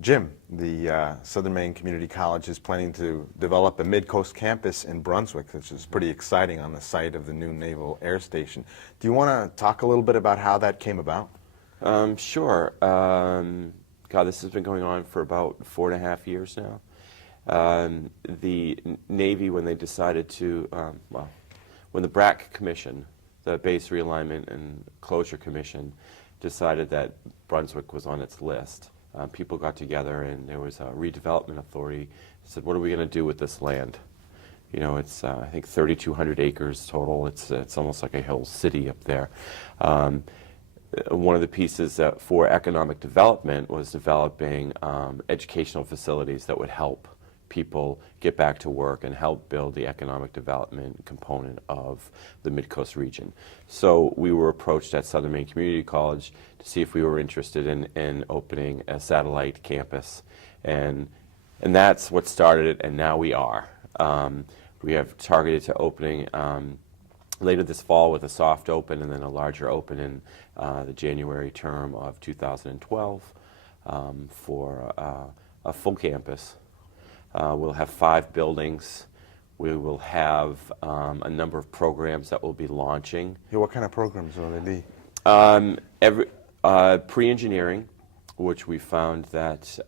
Jim, the Southern Maine Community College is planning to develop a Midcoast campus in Brunswick, which is pretty exciting on the site of the new Naval Air Station. Do you want to talk a little bit about how that came about? Sure. God, this has been going on for about 4.5 years now. The Navy, when they decided to, when the BRAC Commission, the Base Realignment and Closure Commission, decided that Brunswick was on its list, people got together and there was a redevelopment authority that said, what are we going to do with this land? You know, it's, I think, 3,200 acres total. It's almost like a whole city up there. One of the pieces for economic development was developing educational facilities that would help people get back to work and help build the economic development component of the Midcoast region. So we were approached at Southern Maine Community College to see if we were interested in opening a satellite campus. And that's what started it, and now we are. We have targeted to opening later this fall with a soft open and then a larger open in the January term of 2012 for a full campus. We'll have 5 buildings. We will have a number of programs that will be launching. Yeah, what kind of programs will they be? Pre-engineering, which we found that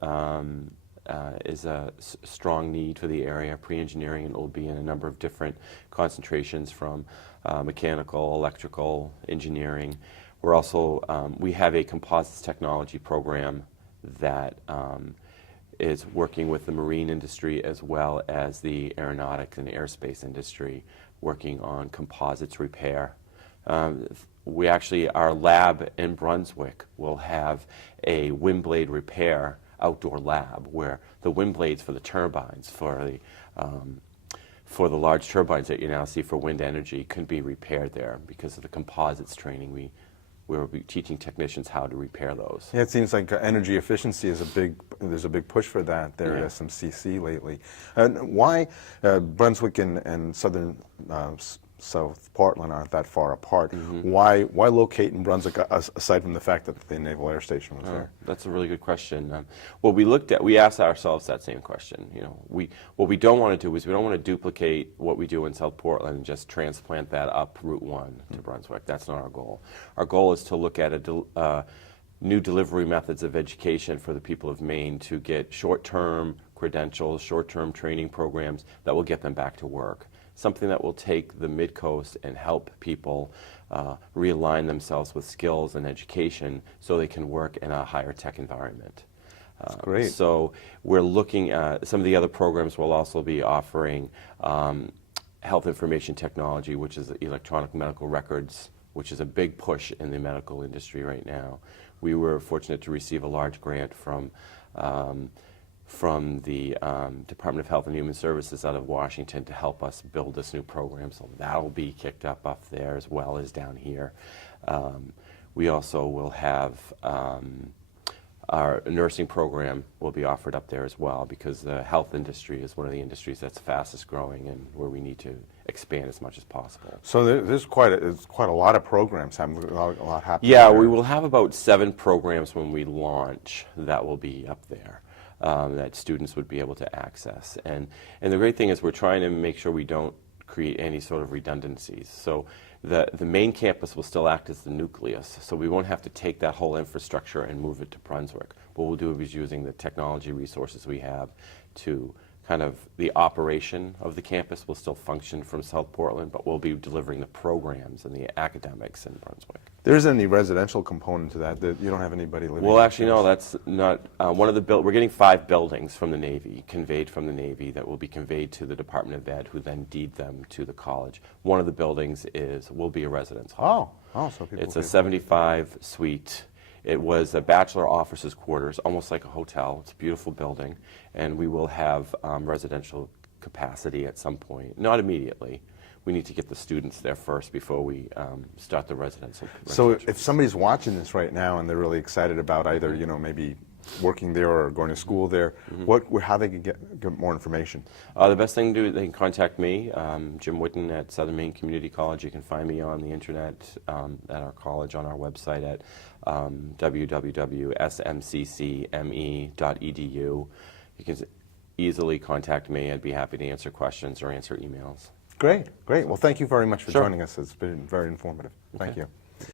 is a strong need for the area. Pre-engineering, and it will be in a number of different concentrations from mechanical, electrical, engineering. We're also, we have a Composite Technology program that is working with the marine industry as well as the aeronautics and aerospace industry, working on composites repair. We actually, our lab in Brunswick will have a wind blade repair outdoor lab where the wind blades for the turbines, for the large turbines that you now see for wind energy, can be repaired there because of the composites training. We will be teaching technicians how to repair those. Yeah, it seems like energy efficiency is there's a big push for that there Yeah. at SMCC lately. Why Brunswick and southern South Portland aren't that far apart? Mm-hmm. Why locate in Brunswick aside from the fact that the Naval Air Station was there? That's a really good question. Well, we asked ourselves that same question. You know, what we don't want to do is we don't want to duplicate what we do in South Portland and just transplant that up Route 1 to Brunswick. That's not our goal. Our goal is to look at new delivery methods of education for the people of Maine to get short-term credentials, short-term training programs that will get them back to work. Something that will take the Midcoast and help people realign themselves with skills and education so they can work in a higher tech environment. That's great. So we're looking at some of the other programs. Will also be offering health information technology, which is electronic medical records, which is a big push in the medical industry right now. We were fortunate to receive a large grant from the Department of Health and Human Services out of Washington to help us build this new program. So that'll be kicked up there as well as down here. We also will have our nursing program will be offered up there as well, because the health industry is one of the industries that's fastest growing and where we need to expand as much as possible. So there's quite a lot of programs happening, a lot happening. Yeah, there. we will have about 7 programs when we launch that will be up there. That students would be able to access. And the great thing is we're trying to make sure we don't create any sort of redundancies. So the main campus will still act as the nucleus, so we won't have to take that whole infrastructure and move it to Brunswick. What we'll do is using the technology resources we have to kind of, the operation of the campus will still function from South Portland, but we'll be delivering the programs and the academics in Brunswick. There isn't any residential component to that you don't have anybody living Well, in actually, no, that's not, one of the, we're getting 5 buildings from the Navy, conveyed from the Navy, that will be conveyed to the Department of Ed, who then deed them to the college. One of the buildings will be a residence hall. So people It's a 75 suite. It was a bachelor officers' quarters, almost like a hotel. It's a beautiful building, and we will have residential capacity at some point. Not immediately. We need to get the students there first before we start the residential. So if somebody's watching this right now and they're really excited about either, you know, maybe working there or going to school there, how they can get more information? The best thing to do, they can contact me, Jim Whitten at Southern Maine Community College. You can find me on the internet at our college, on our website at www.smccme.edu. You can easily contact me. I'd be happy to answer questions or answer emails. Great, great. Well, thank you very much for Sure. joining us. It's been very informative. Thank Okay. you.